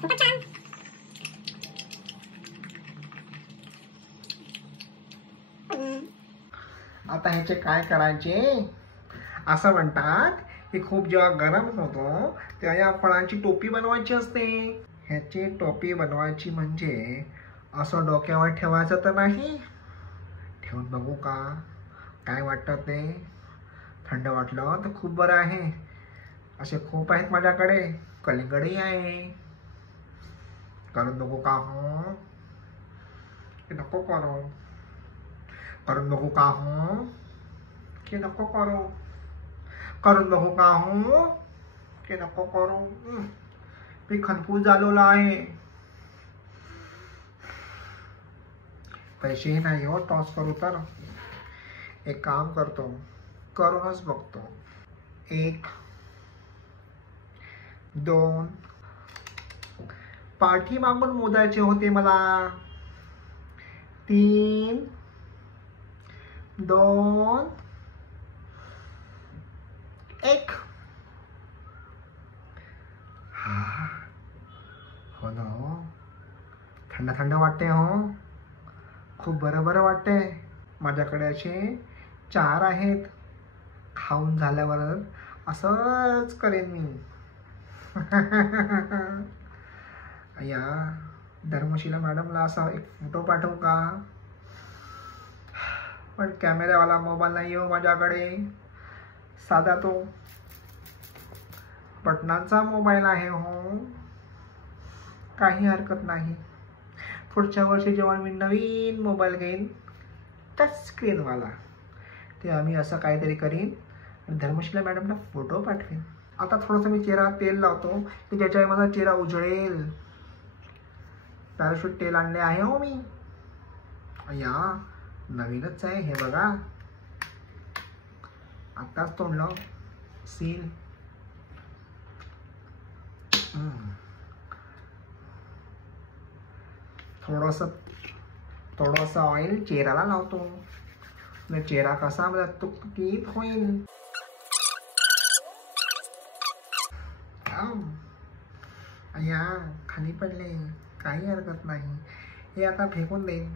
खूपच छान. आता ह्याचे काय करायचे? असं म्हणतात की खूप जेव्हा गरम होतो तेव्हा या फळांची टोपी बनवायची असते. ह्याची टोपी बनवायची म्हणजे असं डोक्यावर ठेवायचं तर नाही. ठेवून बघू का काय वाटतं ते? थंड वाटलं तर खूप बरं आहे. असे खूप आहेत माझ्याकडे, कलिंगडही आहे. करून बघू का? हो की नको करू? करून बघू का? हो की नको करू? करून बघू का? हो की नको करू? मी खनपूस झालेलो आहे. पैसेही नाही हो टॉस करू तर. एक काम करतो, करूनच बघतो. 1 2 पाठी मागून मोजायचे होते मला. 3 2 1. हो ना हो. थंड थंड वाटते हो. खूप बरं बरं वाटते. माझ्याकडे असे 4 आहेत. खाऊन झाल्यावर असंच करेन मी. या धर्मशिला मॅडमला असा एक फोटो पाठवू का? पण कॅमेरावाला मोबाईल नाही हो माझ्याकडे. साधा तो बटनांचा मोबाईल आहे हो. काही हरकत नाही. पुढच्या वर्षी जेव्हा मी नवीन मोबाईल घेईन टच स्क्रीनवाला, तेव्हा मी असं काहीतरी करीन आणि धर्मशिला मॅडमला फोटो पाठवेन. आता थोडंसं मी चेहरा तेल लावतो की ज्याच्यामुळे माझा चेहरा उजळेल. पॅराशूट तेल आणले आहे हो मी. या नवीनच आहे हे बघा. आत्ताच तोडलं सील. थोडंसं ऑइल चेहऱ्याला लावतो. चेहरा कसा माझा तुकतुकीत होईल. या खाली पडले, काही हरकत नाही. हे आता फेकून देईन.